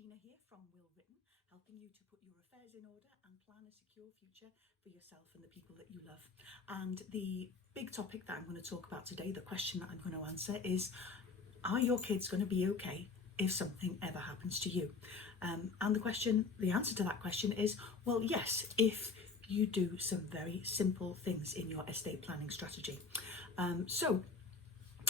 Gina here from Will Written, helping you to put your affairs in order and plan a secure future for yourself and the people that you love. And the big topic that I'm going to talk about today, the question that I'm going to answer is, are your kids going to be okay if something ever happens to you? And the answer to that question is, well, yes, if you do some very simple things in your estate planning strategy. So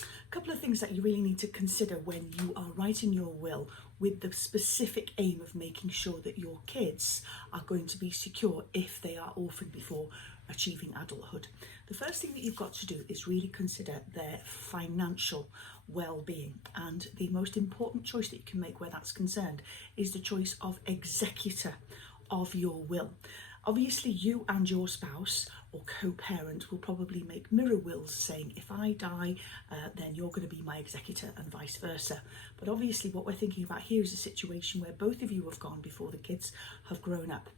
a couple of things that you really need to consider when you are writing your will with the specific aim of making sure that your kids are going to be secure if they are orphaned before achieving adulthood. The first thing that you've got to do is really consider their financial well-being, and the most important choice that you can make where that's concerned is the choice of executor of your will. Obviously, you and your spouse or co-parent will probably make mirror wills saying, if I die, then you're going to be my executor, and vice versa. But obviously what we're thinking about here is a situation where both of you have gone before the kids have grown up.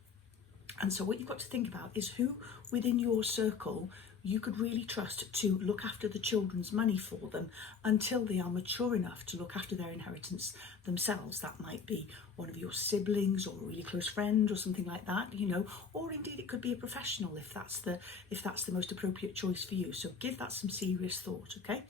And so what you've got to think about is who within your circle you could really trust to look after the children's money for them until they are mature enough to look after their inheritance themselves. That might be one of your siblings or a really close friend or something like that, you know, or indeed it could be a professional if that's the most appropriate choice for you. So give that some serious thought, okay?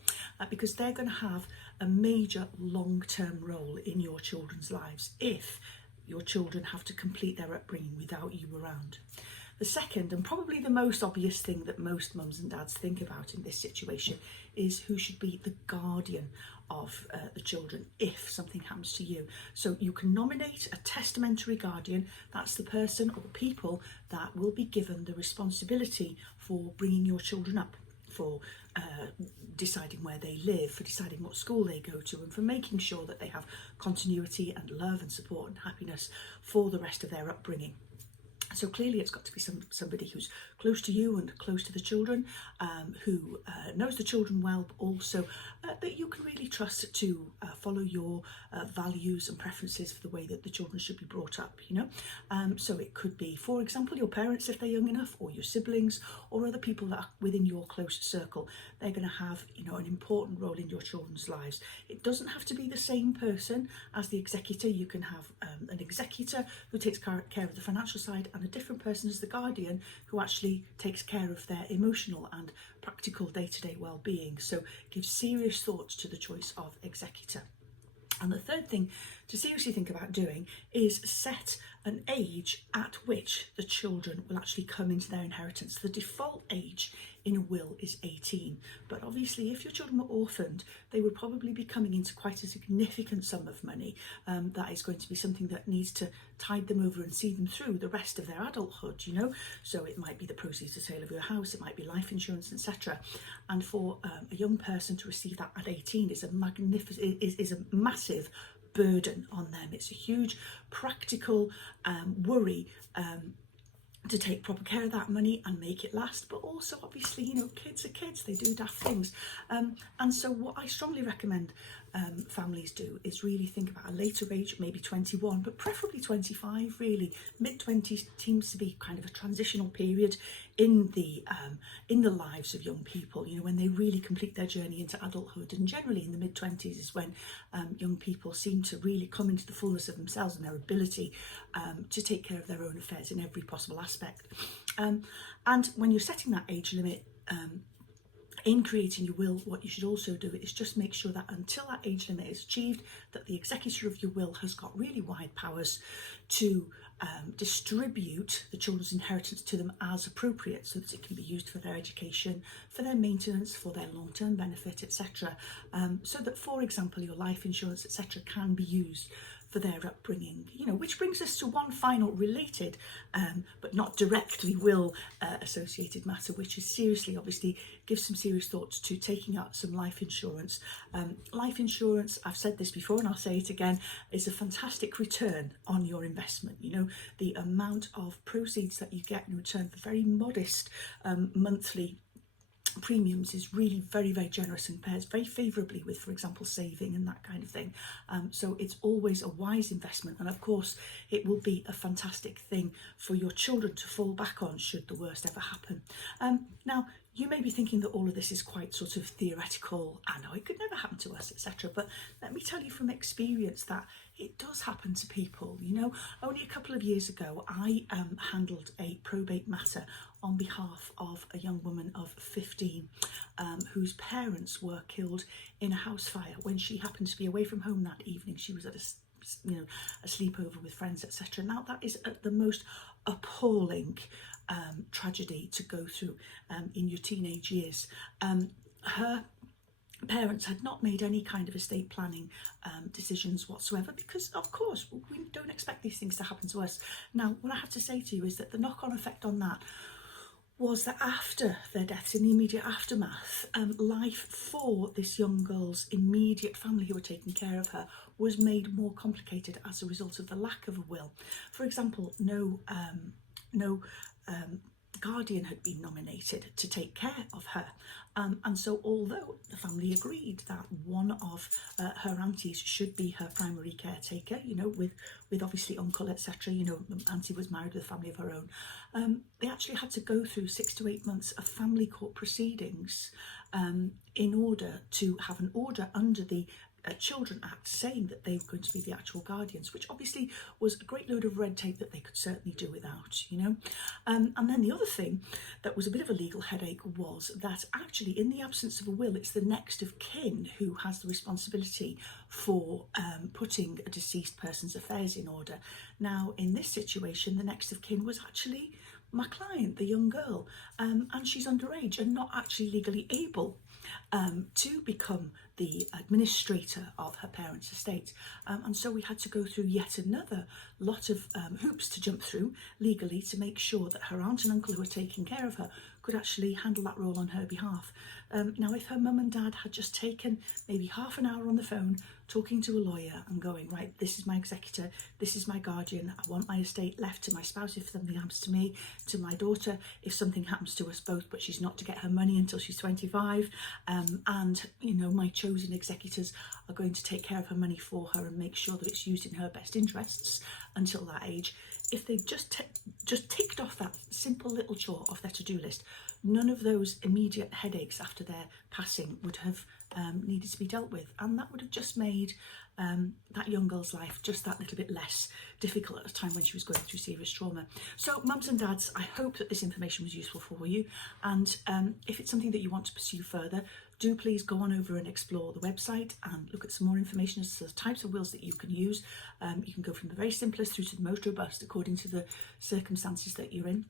Because they're going to have a major long-term role in your children's lives if your children have to complete their upbringing without you around. The second, and probably the most obvious thing that most mums and dads think about in this situation, is who should be the guardian of the children if something happens to you. So you can nominate a testamentary guardian. That's the person or the people that will be given the responsibility for bringing your children up, for deciding where they live, for deciding what school they go to, and for making sure that they have continuity and love and support and happiness for the rest of their upbringing. So clearly it's got to be somebody who's close to you and close to the children, who knows the children well, but also that you can really trust to follow your values and preferences for the way that the children should be brought up, you know. So it could be, for example, your parents if they're young enough, or your siblings, or other people that are within your close circle. They're going to have, you know, an important role in your children's lives. It doesn't have to be the same person as the executor. You can have an executor who takes care of the financial side, and a different person as the guardian who actually takes care of their emotional and practical day-to-day well-being. So give serious thought to the choice of executor. And the third thing to seriously think about doing is set an age at which the children will actually come into their inheritance. The default age in a will is 18, but obviously if your children were orphaned, they would probably be coming into quite a significant sum of money. That is going to be something that needs to tide them over and see them through the rest of their adulthood, you know. So it might be the proceeds of sale of your house, it might be life insurance, etc. And for a young person to receive that at 18 is a massive burden on them. It's a huge practical worry to take proper care of that money and make it last. But also obviously, you know, kids are kids, they do daft things, and so what I strongly recommend families do is really think about a later age, maybe 21, but preferably 25. Really, mid-20s seems to be kind of a transitional period in the lives of young people, you know, when they really complete their journey into adulthood. And generally in the mid-20s is when young people seem to really come into the fullness of themselves and their ability to take care of their own affairs in every possible aspect. And when you're setting that age limit, in creating your will, what you should also do is just make sure that until that age limit is achieved, that the executor of your will has got really wide powers to distribute the children's inheritance to them as appropriate, so that it can be used for their education, for their maintenance, for their long-term benefit, etc. So that, for example, your life insurance, etc., can be used for their upbringing, you know. Which brings us to one final related but not directly will associated matter, which is seriously, obviously, give some serious thoughts to taking out some life insurance. Life insurance, I've said this before and I'll say it again, is a fantastic return on your investment. You know, the amount of proceeds that you get in return for very modest monthly premiums is really very, very generous and pairs very favourably with, for example, saving and that kind of thing. So it's always a wise investment, and of course it will be a fantastic thing for your children to fall back on should the worst ever happen. Now, You may be thinking that all of this is quite sort of theoretical, I know it could never happen to us, etc. But let me tell you from experience that it does happen to people. You know, only a couple of years ago, I handled a probate matter on behalf of a young woman of 15 whose parents were killed in a house fire when she happened to be away from home that evening. She was at a sleepover with friends, etc. Now, that is the most appalling tragedy to go through in your teenage years. Her parents had not made any kind of estate planning decisions whatsoever, because of course we don't expect these things to happen to us. Now, what I have to say to you is that the knock-on effect on that was that after their deaths, in the immediate aftermath, life for this young girl's immediate family who were taking care of her was made more complicated as a result of the lack of a will. For example, no guardian had been nominated to take care of her, and so although the family agreed that one of her aunties should be her primary caretaker, you know, with obviously uncle, etc., you know, auntie was married with a family of her own, they actually had to go through 6 to 8 months of family court proceedings in order to have an order under the Children Act saying that they were going to be the actual guardians, which obviously was a great load of red tape that they could certainly do without, you know. And then the other thing that was a bit of a legal headache was that actually, in the absence of a will, it's the next of kin who has the responsibility for putting a deceased person's affairs in order. Now, in this situation, the next of kin was actually my client, the young girl, and she's underage and not actually legally able to become the administrator of her parents' estate, and so we had to go through yet another lot of hoops to jump through legally to make sure that her aunt and uncle who were taking care of her could actually handle that role on her behalf. Now, if her mum and dad had just taken maybe half an hour on the phone talking to a lawyer and going, right, this is my executor, this is my guardian, I want my estate left to my spouse if something happens to me, to my daughter if something happens to us both, but she's not to get her money until she's 25, and, you know, my chosen executors are going to take care of her money for her and make sure that it's used in her best interests until that age. If they just ticked off that simple little chore off their to-do list, none of those immediate headaches after their passing would have needed to be dealt with, and that would have just made that young girl's life just that little bit less difficult at a time when she was going through serious trauma. So, mums and dads, I hope that this information was useful for you, and if it's something that you want to pursue further, do please go on over and explore the website and look at some more information as to the types of wills that you can use. You can go from the very simplest through to the most robust according to the circumstances that you're in.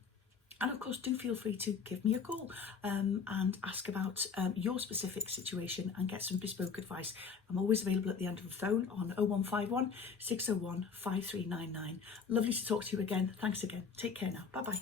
And of course, do feel free to give me a call and ask about your specific situation and get some bespoke advice. I'm always available at the end of the phone on 0151 601 5399. Lovely to talk to you again. Thanks again. Take care now. Bye-bye.